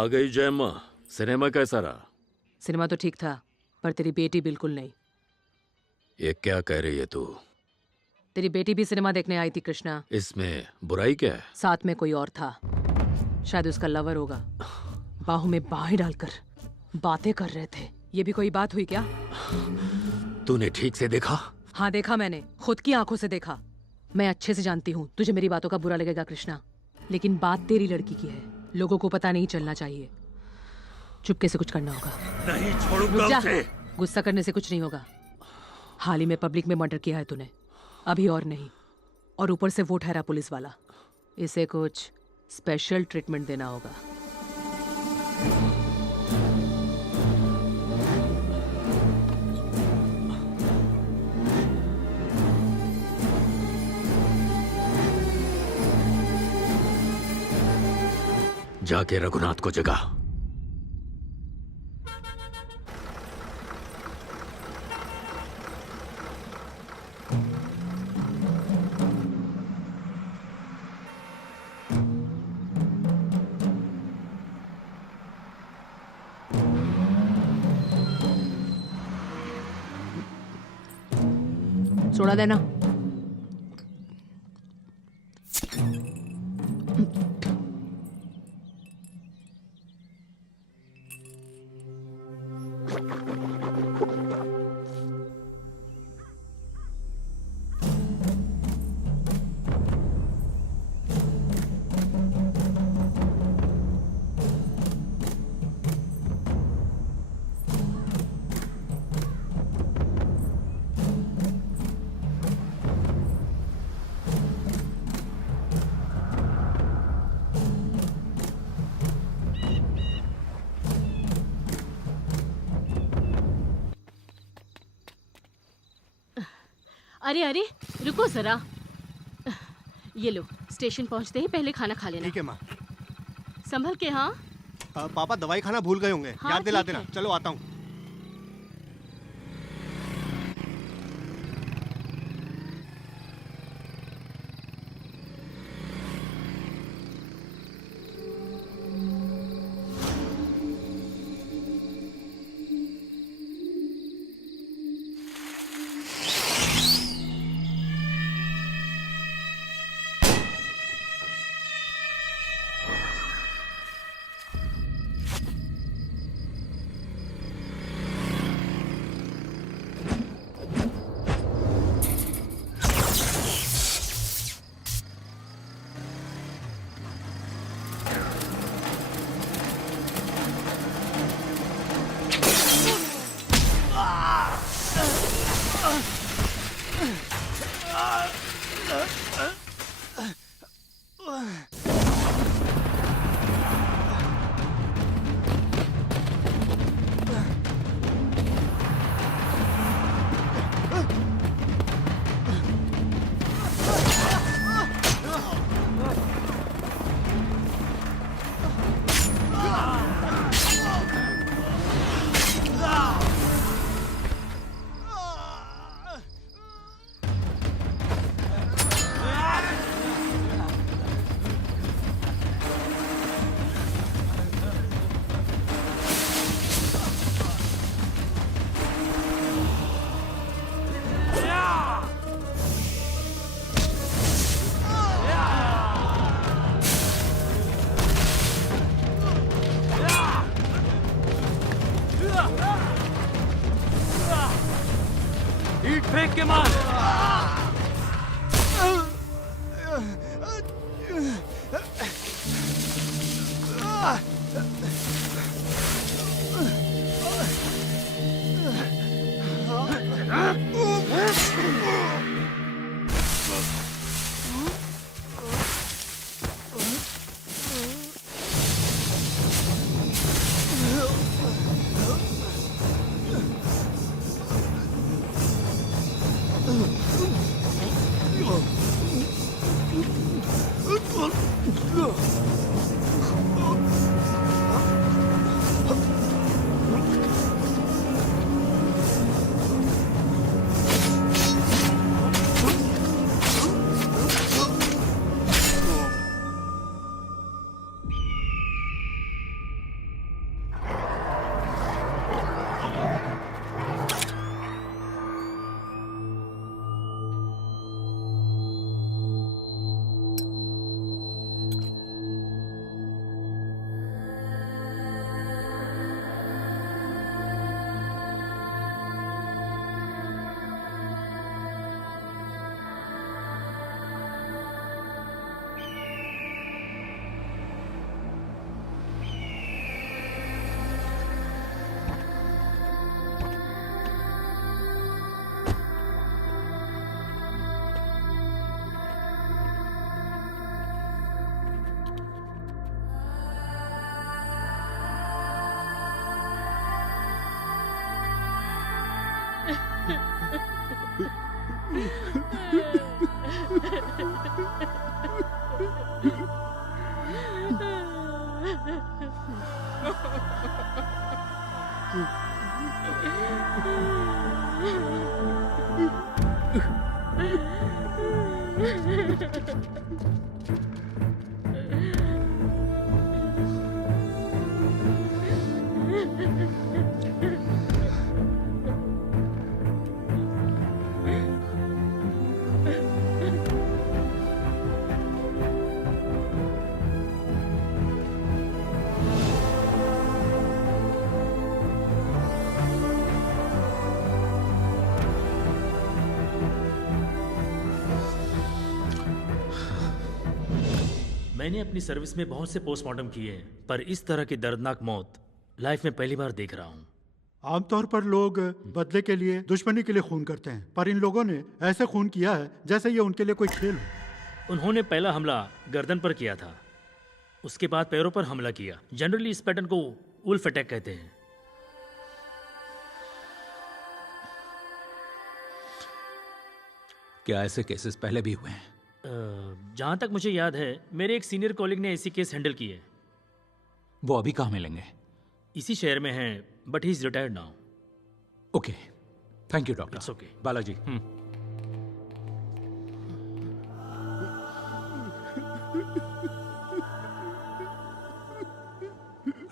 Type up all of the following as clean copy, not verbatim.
आ गई जयम्मा। सिनेमा कैसा रहा? सिनेमा तो ठीक था, पर तेरी बेटी बिल्कुल नहीं। ये क्या कह रही है तू? तेरी बेटी भी सिनेमा देखने आई थी कृष्णा। इसमें बुराई क्या है? साथ में कोई और था, शायद उसका लवर होगा। बाहों में बाहें डालकर बातें कर रहे थे। ये भी कोई बात हुई क्या? तूने ठीक से देखा? हाँ देखा, मैंने खुद की आंखों से देखा। मैं अच्छे से जानती हूँ तुझे मेरी बातों का बुरा लगेगा कृष्णा, लेकिन बात तेरी लड़की की है, लोगों को पता नहीं चलना चाहिए। चुपके से कुछ करना होगा। नहीं छोड़ूंगा उसे। गुस्सा करने से कुछ नहीं होगा। हाल ही में पब्लिक में मर्डर किया है तूने, अभी और नहीं, और ऊपर से वो ठहरा पुलिस वाला। इसे कुछ स्पेशल ट्रीटमेंट देना होगा। जाके रघुनाथ को जगा। सोडा देना। अरे अरे रुको जरा, ये लो, स्टेशन पहुंचते ही पहले खाना खा लेना। ठीक है माँ। संभल के। हाँ पापा दवाई खाना भूल गए होंगे, हाँ, याद दिला ठीक देना। है। चलो आता हूँ। ईंट फेंक के मार। मैंने अपनी सर्विस में बहुत से पोस्टमार्टम किए हैं, पर इस तरह की दर्दनाक मौत लाइफ में पहली बार देख रहा हूँ। आमतौर पर लोग बदले के लिए, दुश्मनी के लिए खून करते हैं, पर इन लोगों ने ऐसे खून किया है जैसे ये उनके लिए कोई खेल हो। उन्होंने पहला हमला गर्दन पर किया था, उसके बाद पैरों पर हमला किया। जनरली इस पैटर्न को वुल्फ अटैक कहते हैं। क्या ऐसे केसेस पहले भी हुए हैं? जहाँ तक मुझे याद है, मेरे एक सीनियर कॉलीग ने ऐसी केस हैंडल किए। वो अभी कहाँ मिलेंगे? इसी शहर में हैं, but he is retired now. Okay, thank you doctor. It's okay. Balaji.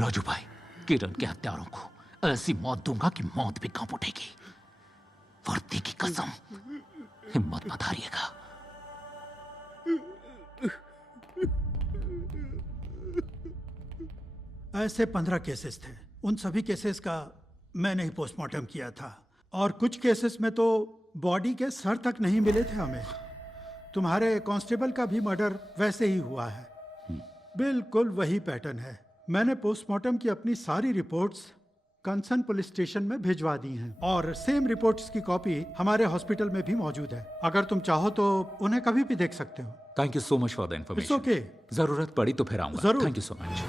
Raju भाई, किरण के हत्यारों को ऐसी मौत दूंगा कि मौत भी कांप उठेगी। वर्दी की कसम, हिम्मत मत हारिएगा। ऐसे 15 केसेस थे। उन सभी केसेस का मैंने ही पोस्टमार्टम किया था, और कुछ केसेस में तो बॉडी के सर तक नहीं मिले थे हमें। तुम्हारे कांस्टेबल का भी मर्डर वैसे ही हुआ है, बिल्कुल वही पैटर्न है। मैंने पोस्टमार्टम की अपनी सारी रिपोर्ट्स कंसर्न पुलिस स्टेशन में भिजवा दी हैं, और सेम रिपोर्ट्स की कॉपी हमारे हॉस्पिटल में भी मौजूद है। अगर तुम चाहो तो उन्हें कभी भी देख सकते हो। Thank you so much for the information. It's okay. जरूरत पड़ी तो फिर आऊंगा। जरूर। Thank you so much.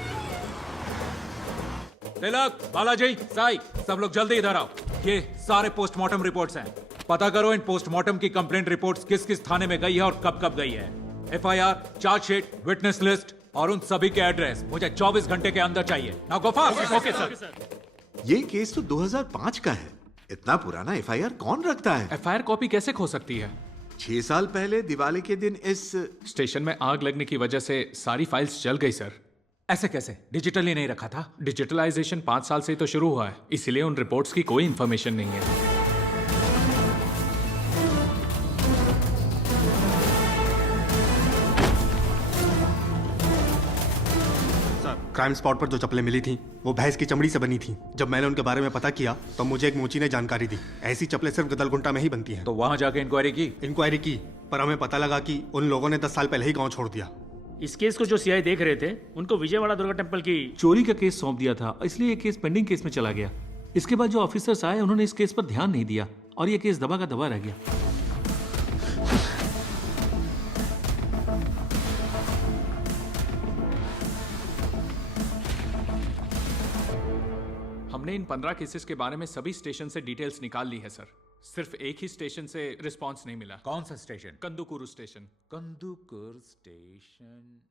Tilak, Balaji, Sai, सब लोग जल्दी इधर आओ। ये सारे पोस्टमार्टम रिपोर्ट्स हैं। पता करो इन पोस्टमार्टम की कंप्लेंट रिपोर्ट्स किस किस थाने में गई है और कब कब गई है। एफआईआर, चार्जशीट, विटनेस लिस्ट और उन सभी के एड्रेस मुझे 24 घंटे के अंदर चाहिए। Now go fast. Okay sir. ये केस तो 2005 का है। इतना पुराना एफआईआर कौन रखता है? एफआईआर कॉपी कैसे खो सकती है? 6 साल पहले दिवाली के दिन इस स्टेशन में आग लगने की वजह से सारी फाइल्स जल गई सर। ऐसे कैसे? डिजिटली नहीं रखा था? डिजिटलाइजेशन 5 साल से ही तो शुरू हुआ है, इसीलिए उन रिपोर्ट्स की कोई इंफॉर्मेशन नहीं है। क्राइम स्पॉट पर जो चप्पलें मिली थी वो भैंस की चमड़ी से बनी थी। जब मैंने उनके बारे में पता किया तो मुझे एक मोची ने जानकारी दी, ऐसी चप्पलें सिर्फ गदलगुंटा में ही बनती हैं। तो वहां जाके इंक्वायरी की? पर हमें पता लगा कि उन लोगों ने 10 साल पहले ही गांव छोड़ दिया। इस केस को जो सीआई देख रहे थे, उनको विजयवाड़ा दुर्गा टेम्पल की चोरी का केस सौंप दिया था, इसलिए ये केस पेंडिंग केस में चला गया। इसके बाद जो ऑफिसर्स आए उन्होंने इस केस पर ध्यान नहीं दिया और ये केस दबा का दबा रह गया। हमने इन 15 केसेस के बारे में सभी स्टेशन से डिटेल्स निकाल ली है सर। सिर्फ एक ही स्टेशन से रिस्पांस नहीं मिला। कौन सा स्टेशन? कंदुकुरु स्टेशन। कंदुकुर स्टेशन।